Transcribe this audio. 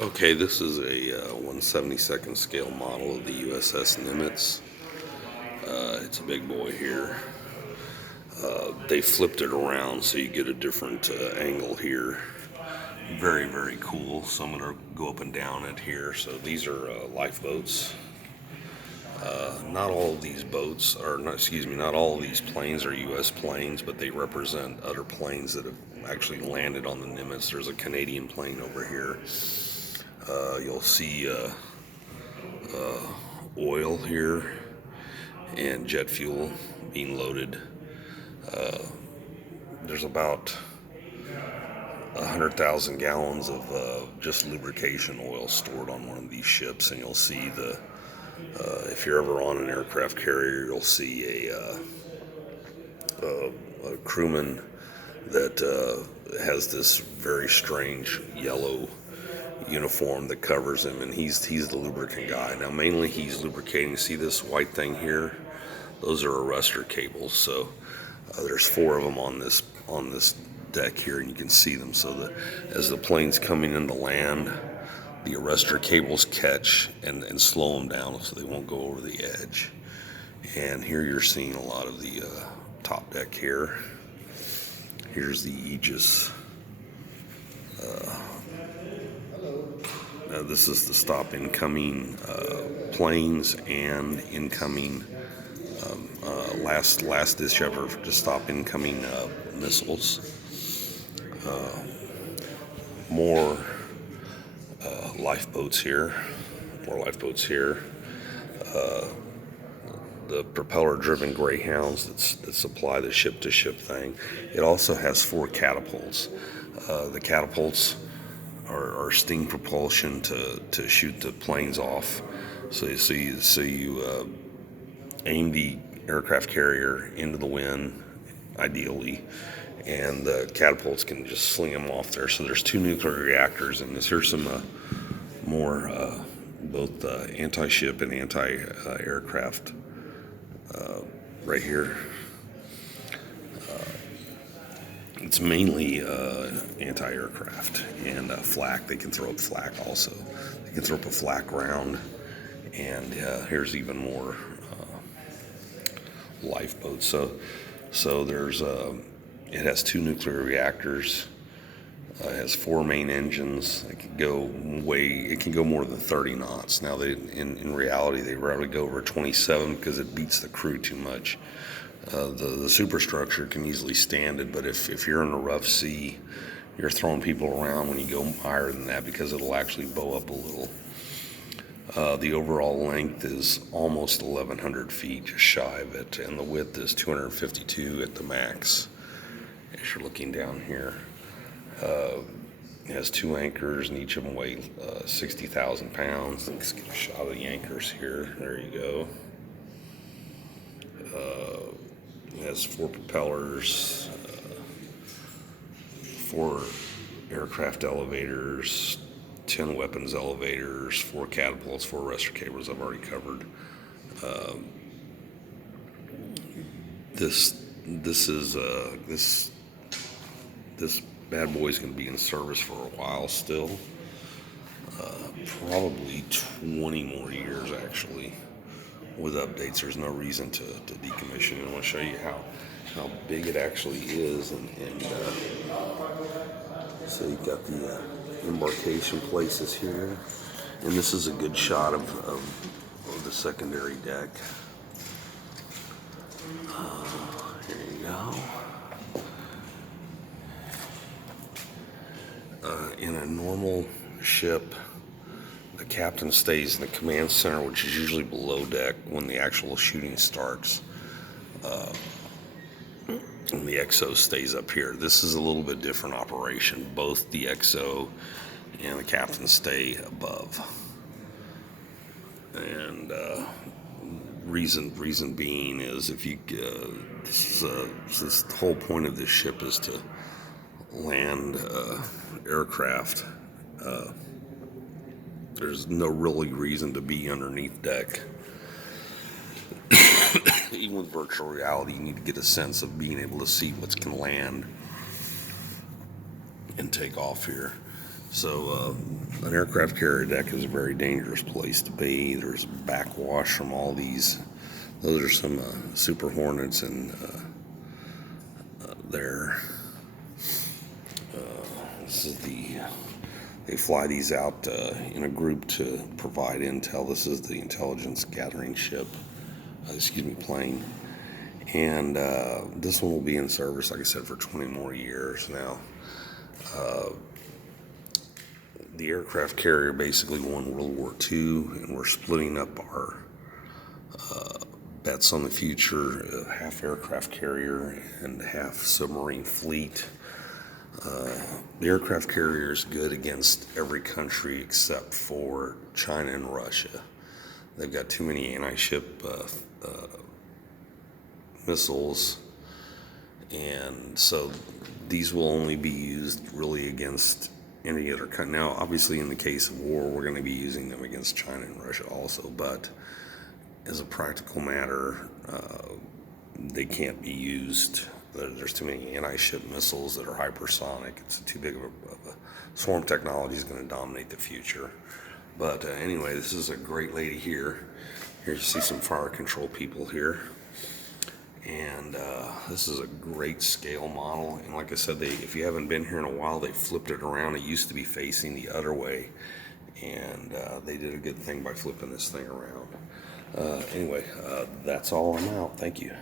Okay, this is a 1/72nd scale model of the USS Nimitz. It's a big boy here. They flipped it around so you get a different angle here. Very, very cool. So I'm going to go up and down it here. So these are lifeboats. Not all of these boats are, not, excuse me, not all of these planes are U.S. planes, but they represent other planes that have actually landed on the Nimitz. There's a Canadian plane over here. You'll see oil here and jet fuel being loaded. There's about 100,000 gallons of just lubrication oil stored on one of these ships, and you'll see if you're ever on an aircraft carrier, you'll see a crewman that has this very strange yellow uniform that covers him, and he's the lubricant guy. Now, mainly he's lubricating. See this white thing here? Those are arrestor cables. So there's four of them on this deck here, and you can see them. So that as the plane's coming into land, the arrestor cables catch and slow them down so they won't go over the edge. And here you're seeing a lot of the top deck here. Here's the Aegis. This is to stop incoming planes and incoming last ditch effort to stop incoming missiles. More lifeboats here. More lifeboats here. The propeller-driven Greyhounds that supply the ship-to-ship thing. It also has four catapults. The catapults are steam propulsion to shoot the planes off. So you aim the aircraft carrier into the wind, ideally, and the catapults can just sling them off there. So there's two nuclear reactors in this. Here's some more both anti-ship and anti-aircraft right here. It's mainly anti-aircraft and flak. They can throw up flak also. They can throw up a flak round. And here's even more lifeboats. So there's it has two nuclear reactors. It has four main engines. It can go more than 30 knots. Now, in reality, they rarely go over 27 because it beats the crew too much. The superstructure can easily stand it, but if you're in a rough sea, you're throwing people around when you go higher than that because it'll actually bow up a little. The overall length is almost 1,100 feet, just shy of it, and the width is 252 at the max. As you're looking down here. It has two anchors, and each of them weigh 60,000 pounds. Let's get a shot of the anchors here. There you go. It has four propellers, four aircraft elevators, 10 weapons elevators, four catapults, four arrestor cables I've already covered. This bad boy's going to be in service for a while still. Probably 20 more years actually. With updates, there's no reason to decommission it. I want to show you how big it actually is, and so you've got the embarkation places here, and this is a good shot of the secondary deck. Here you go. In a normal ship, the captain stays in the command center, which is usually below deck when the actual shooting starts. And the XO stays up here. This is a little bit different operation. Both the XO and the captain stay above. And reason being is if you this the whole point of this ship is to land aircraft. There's no really reason to be underneath deck. Even with virtual reality, you need to get a sense of being able to see what can land and take off here. So an aircraft carrier deck is a very dangerous place to be. There's backwash from all these. Those are some Super Hornets, and they're this is they fly these out in a group to provide intel. This is the intelligence gathering ship, plane. And this one will be in service, like I said, for 20 more years. Now, the aircraft carrier basically won World War II, and we're splitting up our bets on the future, half aircraft carrier and half submarine fleet. The aircraft carrier is good against every country except for China and Russia. They've got too many anti-ship missiles, and so these will only be used really against any other country. Now, obviously, in the case of war, we're going to be using them against China and Russia also, but as a practical matter, they can't be used. There's too many anti-ship missiles that are hypersonic. It's too big of a swarm technology is going to dominate the future. But anyway, this is a great lady here. Here you see some fire control people here. And this is a great scale model. And like I said, if you haven't been here in a while, they flipped it around. It used to be facing the other way. And they did a good thing by flipping this thing around. Anyway, that's all. I'm out. Thank you.